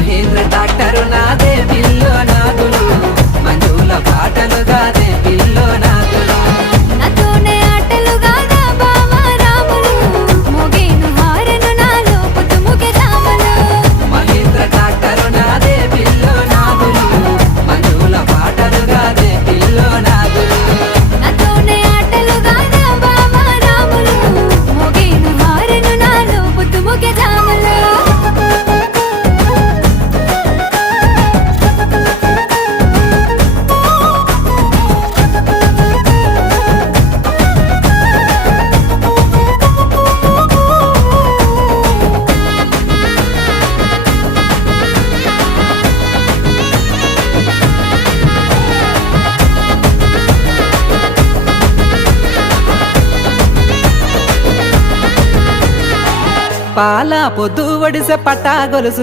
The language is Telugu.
మహేంద్ర ట్రాక్టరు నాదే పిల్లో నాదులు మంజుల పాటలు గాదే పిల్లో నాదులు నాతోనే ఆటలు గాదా బావా రాములు మోగేను హారను నాలో పొద్దుముకే జాములు మహేంద్ర ట్రాక్టరు నాదే పిల్లో నాదులు మంజుల పాటలు గాదే పిల్లో నాదులు నాతోనే ఆటలు గాదా బావా రాములు మోగేను హారను నాలో పొద్దుముకే జాములు పాల పొద్దు ఒడిసె పట్టా గొలుసు